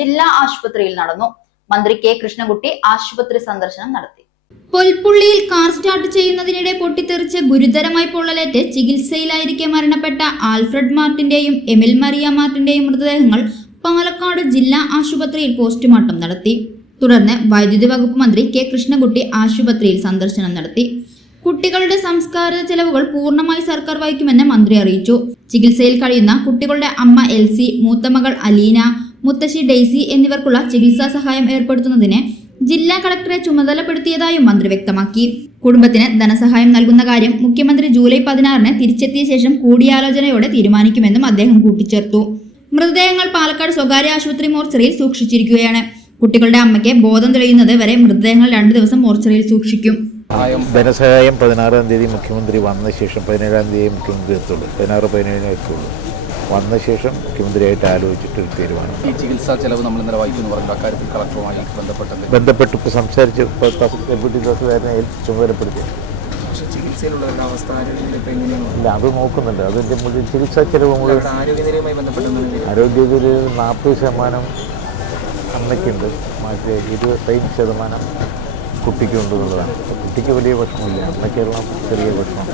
ജില്ലാ ആശുപത്രിയിൽ നടന്നു. മന്ത്രി കെ കൃഷ്ണൻകുട്ടി ആശുപത്രി സന്ദർശനം നടത്തി. പൊൽപ്പുള്ളിയിൽ കാർ സ്റ്റാർട്ട് ചെയ്യുന്നതിനിടെ പൊട്ടിത്തെറിച്ച് ഗുരുതരമായി പൊള്ളലേറ്റ് ചികിത്സയിലായിരിക്കെ മരണപ്പെട്ട ആൽഫ്രഡ് മാർട്ടിന്റെയും എമിൽ മരിയ മാർട്ടിന്റെയും മൃതദേഹങ്ങൾ പാലക്കാട് ജില്ലാ ആശുപത്രിയിൽ പോസ്റ്റ്മോർട്ടം നടത്തി. തുടർന്ന് വൈദ്യുതി വകുപ്പ് മന്ത്രി കെ കൃഷ്ണൻകുട്ടി ആശുപത്രിയിൽ സന്ദർശനം നടത്തി. കുട്ടികളുടെ സംസ്കാര ചെലവുകൾ പൂർണ്ണമായി സർക്കാർ വഹിക്കുമെന്ന് മന്ത്രി അറിയിച്ചു. ചികിത്സയിൽ കഴിയുന്ന കുട്ടികളുടെ അമ്മ എൽസി, മൂത്തമകൾ അലീന, മുത്തശ്ശി ഡെയ്സി എന്നിവർക്കുള്ള ചികിത്സാ സഹായം ഏർപ്പെടുത്തുന്നതിന് ജില്ലാ കളക്ടറെ ചുമതലപ്പെടുത്തിയതായും മന്ത്രി വ്യക്തമാക്കി. കുടുംബത്തിന് ധനസഹായം നൽകുന്ന കാര്യം മുഖ്യമന്ത്രി ജൂലൈ 16-ന് തിരിച്ചെത്തിയ ശേഷം കൂടിയാലോചനയോടെ തീരുമാനിക്കുമെന്നും അദ്ദേഹം കൂട്ടിച്ചേർത്തു. മൃതദേഹങ്ങൾ പാലക്കാട് സ്വകാര്യ ആശുപത്രി മോർച്ചറിയിൽ സൂക്ഷിച്ചിരിക്കുകയാണ്. കുട്ടികളുടെ അമ്മയ്ക്ക് ബോധം തെളിയുന്നത് വരെ മൃതദേഹങ്ങൾ 2 ദിവസം മോർച്ചറിയിൽ സൂക്ഷിക്കും. ധനസഹായം 16-ാം തീയതി മുഖ്യമന്ത്രി വന്ന ശേഷം 17-ാം തീയതി മുഖ്യമന്ത്രി എത്തുള്ളൂ. 16-17 എത്തുള്ളൂ. വന്ന ശേഷം മുഖ്യമന്ത്രിയായിട്ട് ആലോചിച്ചിട്ട് തീരുമാനം. ഈ ചികിത്സാ ചെലവ് നമ്മൾ ഇന്നലെ വായിക്കുന്നു പറഞ്ഞു. അക്കാര്യത്തിൽ കളക്ടറുമായി ബന്ധപ്പെട്ട് ഇപ്പോൾ സംസാരിച്ച് ഡെപ്യൂട്ടി തഹസിൽദാരിനെ ചുമതലപ്പെടുത്തി. ചികിത്സയിലുള്ളവരുടെ അവസ്ഥ ഇല്ല, അത് നോക്കുന്നുണ്ട്. അതിൻ്റെ ചികിത്സാ ചെലവ് ആരോഗ്യനിലയുമായി ബന്ധപ്പെട്ട് ആരോഗ്യനില 40% അമ്മയ്ക്കുണ്ട്, മറ്റേ 25% കുട്ടിക്കുണ്ട് എന്നുള്ളതാണ്. കുട്ടിക്ക് വലിയ പ്രശ്നമില്ല, അമ്മയ്ക്കെല്ലാം ചെറിയ പ്രശ്നം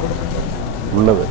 ഉള്ളത്.